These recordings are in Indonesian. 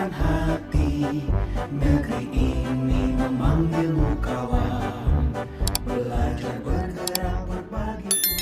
menenangkan hati. Negeri ini memanggilmu kawan, belajar bergerak berbagi untuk.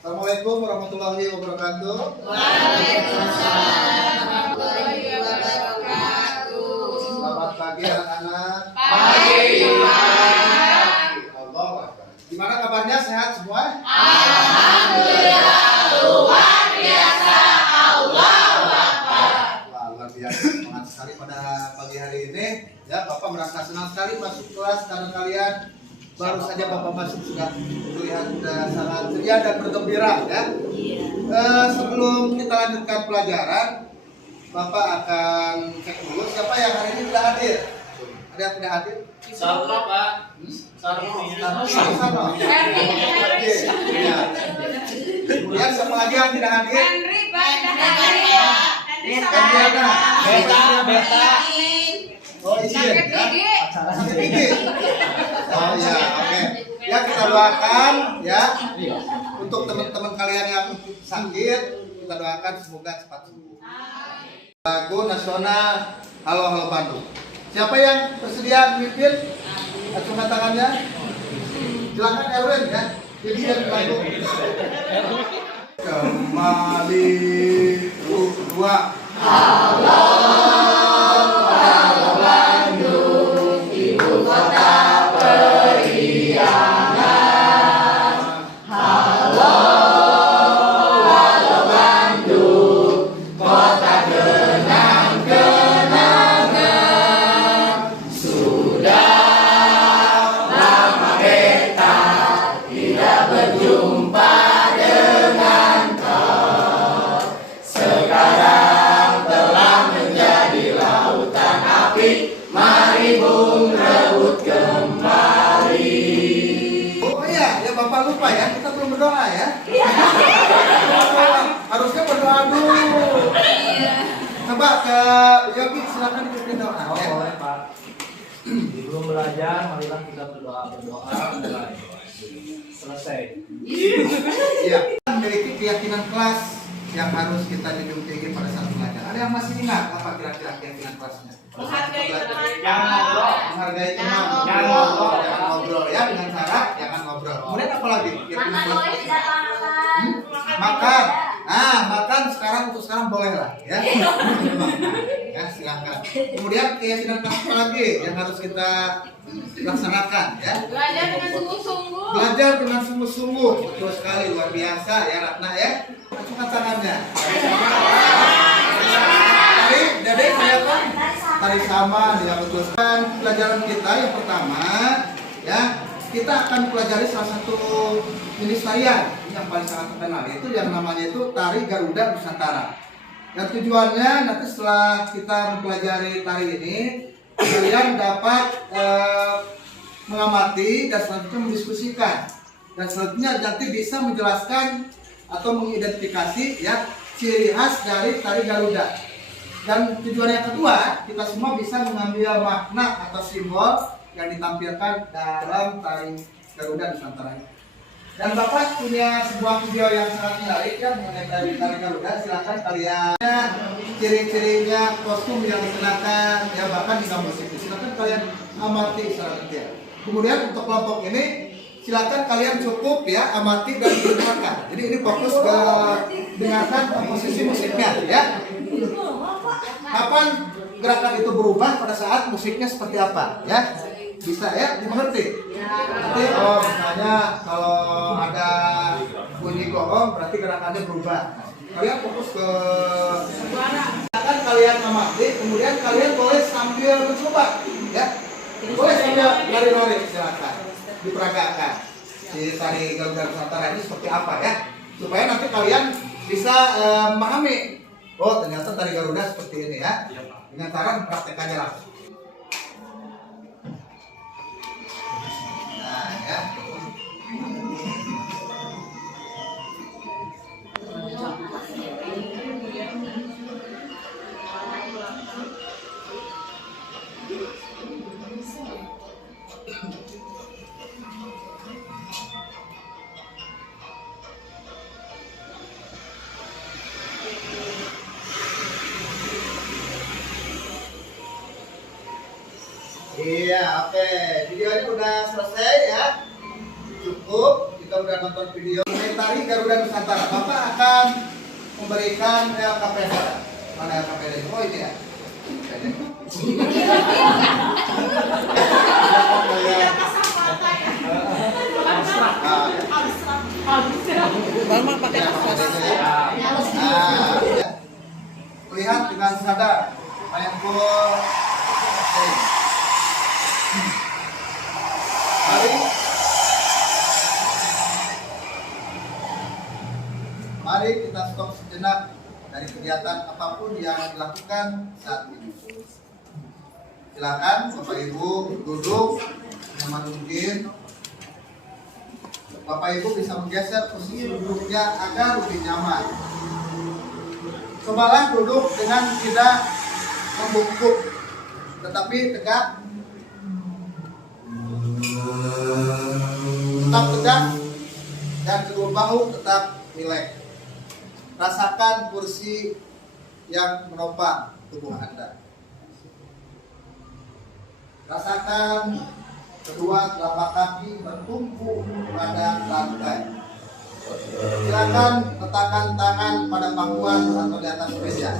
Assalamualaikum warahmatullahi wabarakatuh. Waalaikumsalam warahmatullahi wabarakatuh. Selamat pagi anak-anak. Pagi, Pak. Allah Akbar. Gimana kabarnya, sehat semua? Alhamdulillah, luar biasa. Allahu Akbar. Wah, luar biasa, semangat sekali pada pagi hari ini. Ya, Bapak merasa senang sekali masuk kelas karena kalian baru saja Bapak masuk sudah terlihat sudah sangat ceria dan bergembira ya. Sebelum kita lanjutkan pelajaran, Bapak akan cek dulu siapa yang hari ini tidak hadir. Ada yang tidak hadir? Sarno Pak. Sarno. Kemudian siapa lagi yang tidak hadir? Henry, Pak. Kandiana. Beta. Oh, izin ya. Sakit gigi. Oh ya, oke. Ya, kita doakan ya untuk teman-teman kalian yang sakit, kita doakan semoga cepat sembuh. Lagu nasional Halo Halo Bandung. Siapa yang bersedia memimpin? Acungkan tangannya. Silakan Erwin ya. Pimpin lagu. Kembali dua. Halo Bandung, ibu kota periangan. Halo Bandung, kota kenang-kenangan. Sudah lama beta tidak berjumpa dengan kau. Sekarang telah menjadi lautan api, mari bung rebut kembali. Oh iya, ya Bapak lupa ya, kita belum berdoa ya. Harusnya berdoa dulu. Coba ke Yogi, silakan dipimpin doa. Oh, boleh Pak. Sebelum belajar, marilah kita berdoa mulai. Selesai. Iya. Kita memiliki keyakinan kelas yang harus kita junjung tinggi pada saat belajar. Ada yang masih ingat apa kira-kira keyakinan kelasnya? Menghargai teman. Jangan ngobrol. Menghargai teman. Jangan ngobrol. Jangan ngobrol ya, dengan cara jangan ngobrol. Kemudian apa lagi? Keyakinan kelas. Makan. Nah, makan sekarang untuk sekarang boleh lah ya. Ya, silakan. Kemudian keyakinan kelas apa lagi yang harus kita laksanakan ya? Belajar dengan sungguh-sungguh. Belajar dengan sungguh-sungguh. Betul sekali, luar biasa ya Ratna ya. Acungkan tangannya. Tari, Dede, siapa? Tari sama, ya betul. Dan pelajaran kita yang pertama ya, kita akan pelajari salah satu jenis tarian yang paling sangat terkenal, yaitu yang namanya itu Tari Garuda Nusantara. Dan tujuannya nanti setelah kita mempelajari tari ini, kalian dapat mengamati dan selanjutnya mendiskusikan, dan selanjutnya nanti bisa menjelaskan atau mengidentifikasi ya ciri khas dari tari Garuda. Dan tujuan yang kedua, kita semua bisa mengambil makna atau simbol yang ditampilkan dalam tari Garuda Nusantara. Dan Bapak punya sebuah video yang sangat menarik ya mengenai tari Garuda. Silakan kalian ciri-cirinya, kostum yang dikenakan, ya bahkan hingga musik. Silakan kalian amati secara detail. Kemudian untuk kelompok ini, silakan kalian cukup ya amati dan dengarkan. Jadi ini fokus ke dengarkan komposisi musiknya ya. Kapan gerakan itu berubah pada saat musiknya seperti apa ya? Bisa ya dimengerti. Nanti misalnya kalau ada bunyi gong berarti gerakannya berubah. Kalian fokus ke suara. Silakan kalian amati, kemudian kalian boleh sambil mencoba ya. Boleh sambil lari-lari, silakan diperagakan. Si tari Garuda Nusantara ini seperti apa ya? Supaya nanti kalian bisa memahami. Oh, ternyata tari Garuda seperti ini ya. Dengan cara mempraktekannya langsung. Nah, ya. Iya, oke. Videonya udah selesai ya. Cukup. Kita udah nonton video. Tari Garuda Nusantara. Bapak akan memberikan LKPD. Mana LKPD? Oh ini ya. Mama pakai Lihat dengan sadar. Mindful. Mari kita stop sejenak dari kegiatan apapun yang dilakukan saat ini. Silakan Bapak Ibu duduk nyaman mungkin. Bapak Ibu bisa menggeser posisi duduknya agar lebih nyaman. Cobalah duduk dengan tidak membungkuk, tetapi tegak. Tetap tegak dan kedua bahu tetap rileks. Rasakan kursi yang menopang tubuh Anda. Rasakan kedua telapak kaki bertumpu pada lantai. Silakan letakkan tangan pada pangkuan atau di atas meja.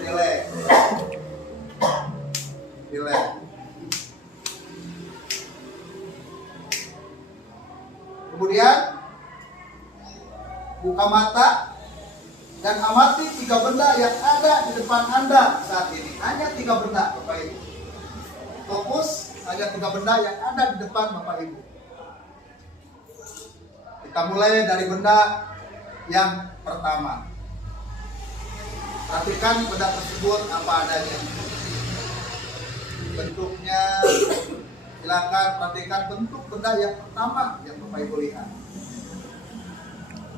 Rileks. Rileks. Kemudian buka mata dan amati 3 benda yang ada di depan Anda saat ini. Hanya 3 benda, Bapak Ibu. Fokus hanya 3 benda yang ada di depan Bapak Ibu. Kita mulai dari benda yang pertama. Perhatikan benda tersebut apa adanya. Bentuknya, silakan perhatikan bentuk benda yang pertama yang Bapak Ibu lihat.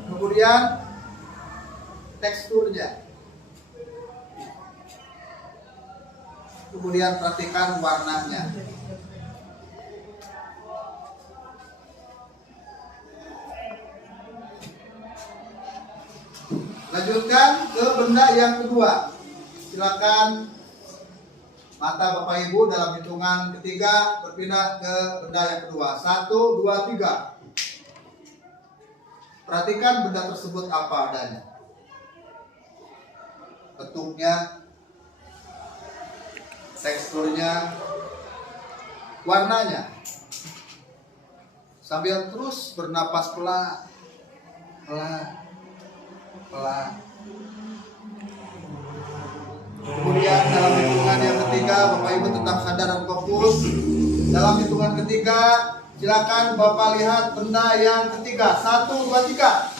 Kemudian teksturnya. Kemudian perhatikan warnanya. Lanjutkan ke benda yang kedua. Silakan mata Bapak Ibu dalam hitungan ketiga berpindah ke benda yang kedua. 1, 2, 3. Perhatikan benda tersebut apa adanya. Bentuknya, teksturnya, warnanya. Sambil terus bernapas pelan, pelan. Kemudian dalam hitungan yang ketiga, Bapak Ibu tetap sadar dan fokus. Dalam hitungan ketiga, silakan Bapak lihat benda yang ketiga. 1, 2, 3.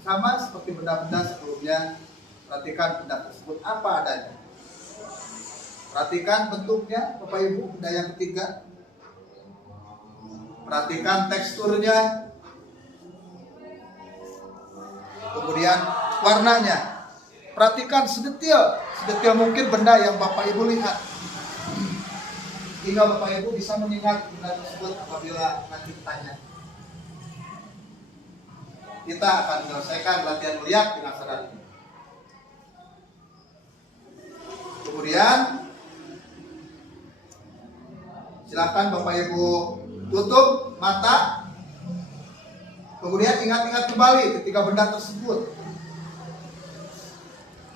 Sama seperti benda-benda sebelumnya, perhatikan benda tersebut apa adanya. Perhatikan bentuknya, Bapak Ibu, benda yang ketiga. Perhatikan teksturnya. Kemudian warnanya. Perhatikan sedetil mungkin benda yang Bapak Ibu lihat. Hingga Bapak Ibu bisa mengingat benda tersebut apabila nanti ditanya. Kita akan menyelesaikan latihan melihat dengan sadar. Kemudian silakan Bapak Ibu tutup mata. Kemudian ingat-ingat kembali ketika benda tersebut.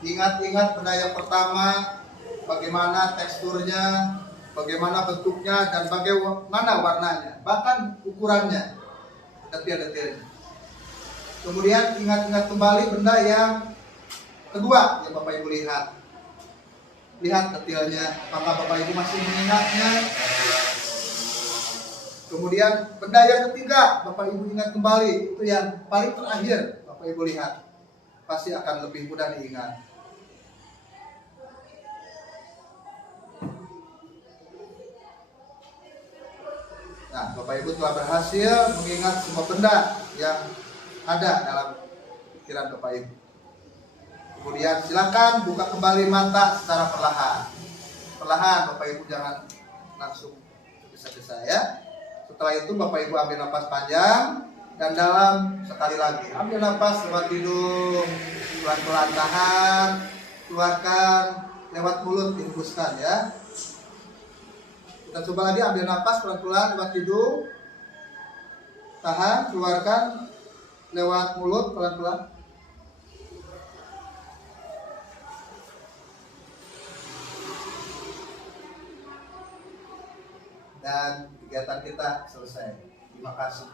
Ingat-ingat benda yang pertama, bagaimana teksturnya, bagaimana bentuknya, dan bagaimana warnanya, bahkan ukurannya, detail-detailnya. Kemudian ingat-ingat kembali benda yang kedua yang Bapak Ibu lihat. Lihat detailnya, apakah Bapak Ibu masih mengingatnya. Kemudian benda yang ketiga, Bapak Ibu ingat kembali, itu yang paling terakhir Bapak Ibu lihat. Pasti akan lebih mudah diingat. Nah, Bapak Ibu telah berhasil mengingat semua benda yang ada dalam pikiran Bapak Ibu. Kemudian silakan buka kembali mata secara perlahan. Perlahan, Bapak Ibu jangan langsung tergesa-gesa ya. Setelah itu Bapak Ibu ambil napas panjang dan dalam sekali lagi. Ambil napas lewat hidung, pelan-pelan tahan, keluarkan, lewat mulut dihembuskan ya. Kita coba lagi, ambil nafas pelan-pelan lewat hidung. Tahan, keluarkan lewat mulut pelan-pelan. Dan kegiatan kita selesai. Terima kasih.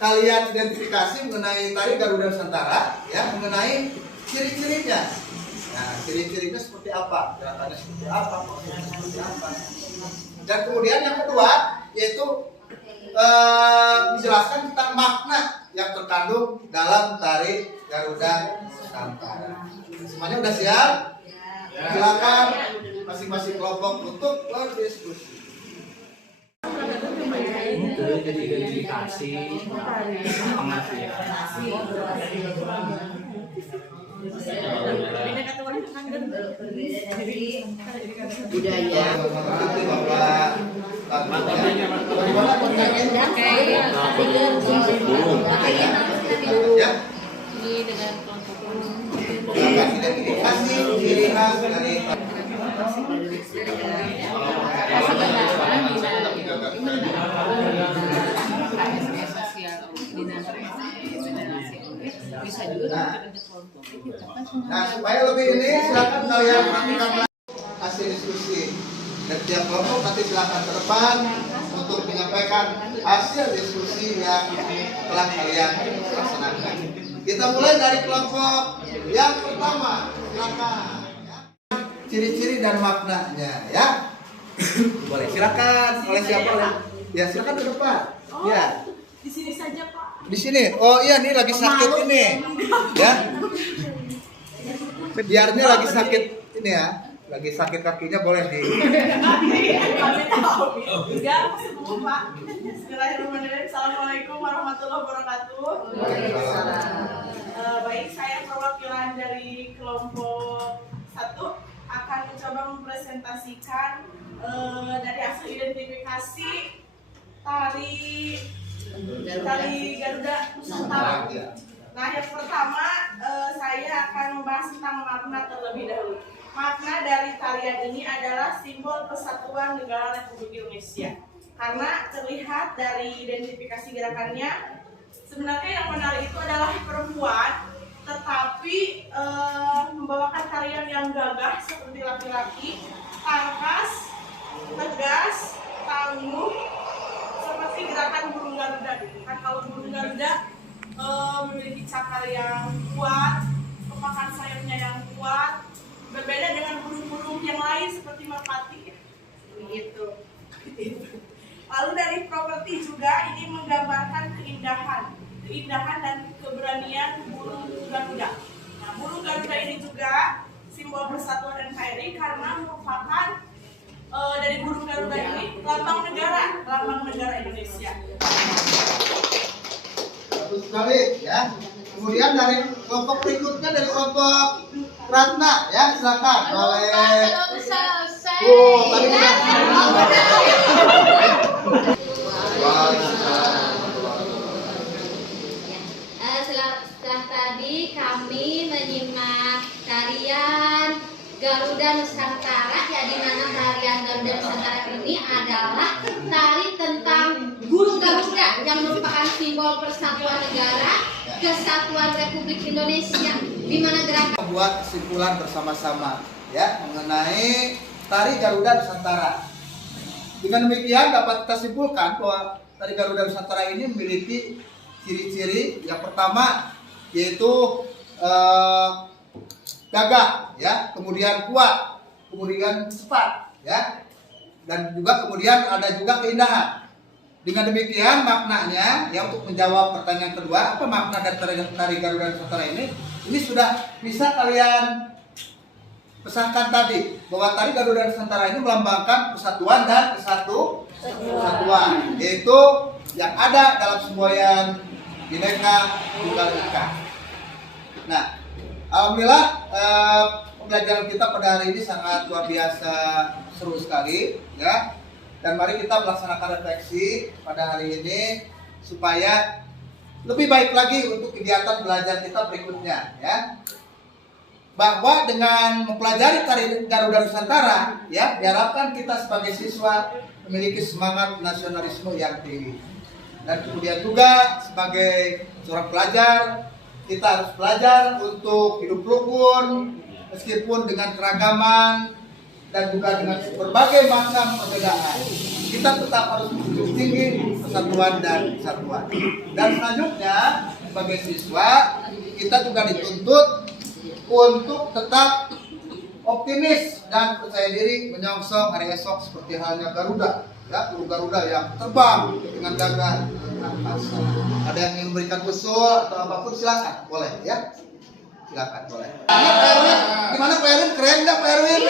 Kalian identifikasi mengenai tari Garuda Nusantara, ya, mengenai ciri-cirinya. Nah, ciri-cirinya seperti apa, gerakannya seperti apa, posisinya seperti apa. Dan kemudian yang kedua yaitu menjelaskan tentang makna yang terkandung dalam tari Garuda Nusantara. Semuanya udah siap? Silakan masing-masing kelompok untuk berdiskusi. Itu jadi identifikasi pengertian. budaya. Ya. Ini dengan kelompok Identifikasi ciri khas dari bisa juga kelompok. Nah, supaya lebih ini silakan kalian perhatikan hasil diskusi. Dan tiap kelompok nanti silakan ke depan untuk menyampaikan hasil diskusi yang telah kalian laksanakan. Kita mulai dari kelompok yang pertama. Silakan. Ciri-ciri dan maknanya, ya. Boleh, silakan. Oleh siapa? Ya, silakan ke depan. Ya. Di sini saja, Pak. Di sini. Oh iya, nih lagi sakit ini. Ya. Biarnya lagi sakit ini ya. Lagi sakit kakinya boleh di. Kami tahu. Enggak, sebelum Pak. Bismillahirrahmanirrahim. Assalamualaikum warahmatullahi wabarakatuh. Baik, saya perwakilan dari kelompok 1 akan mencoba mempresentasikan dari hasil identifikasi tari Garuda Nusantara. Nah, yang pertama saya akan membahas tentang makna terlebih dahulu. Makna dari tarian ini adalah simbol persatuan negara Republik Indonesia. Karena terlihat dari identifikasi gerakannya, sebenarnya yang menarik itu adalah perempuan, tetapi membawakan tarian yang gagah seperti laki-laki, tangkas, tegas, tangguh, seperti gerakan burung Garuda. Kan kalau burung Garuda memiliki cakar yang kuat, kepakan sayapnya yang kuat, berbeda dengan burung-burung yang lain seperti merpati. Begitu. Lalu dari properti juga ini menggambarkan keindahan dan keberanian burung Garuda. Nah, burung Garuda ini juga simbol persatuan NKRI karena merupakan dari burung Garuda ini lambang negara Indonesia. Bagus sekali ya. Kemudian dari kelompok berikutnya dari kelompok Ratna ya, silakan. Boleh. Tadi setelah tadi kami menyimak tarian Garuda Nusantara, ya, di mana tarian Garuda Nusantara ini adalah tari tentang burung Garuda yang merupakan simbol persatuan negara kesatuan Republik Indonesia, di mana gerakan membuat kesimpulan bersama-sama ya mengenai tari Garuda Nusantara. Dengan demikian dapat kita simpulkan bahwa tari Garuda Nusantara ini memiliki ciri-ciri. Yang pertama yaitu gagah ya, kemudian kuat, kemudian cepat ya, dan juga kemudian ada juga keindahan. Dengan demikian maknanya ya, untuk menjawab pertanyaan kedua, apa makna dari tari Garuda Nusantara ini sudah bisa kalian pesankan tadi, bahwa tari Garuda Nusantara ini melambangkan persatuan dan kesatuan, yaitu yang ada dalam semboyan Bhinneka Tunggal Ika. Nah, alhamdulillah pembelajaran kita pada hari ini sangat luar biasa seru sekali ya. Dan mari kita melaksanakan refleksi pada hari ini supaya lebih baik lagi untuk kegiatan belajar kita berikutnya ya. bahwa dengan mempelajari tari Garuda Nusantara, ya, diharapkan kita sebagai siswa memiliki semangat nasionalisme yang tinggi. Dan kemudian juga sebagai seorang pelajar, kita harus belajar untuk hidup rukun, meskipun dengan keragaman dan juga dengan berbagai macam perbedaan. Kita tetap harus menjunjung tinggi persatuan dan kesatuan. Dan selanjutnya, sebagai siswa, kita juga dituntut untuk tetap optimis dan percaya diri menyongsong hari esok seperti halnya Garuda, ya, burung Garuda yang terbang dengan gagah angkasa. Ada yang ingin memberikan usul atau apapun silakan, boleh ya, silakan boleh. Gimana Pak Erwin? Keren nggak Pak Erwin?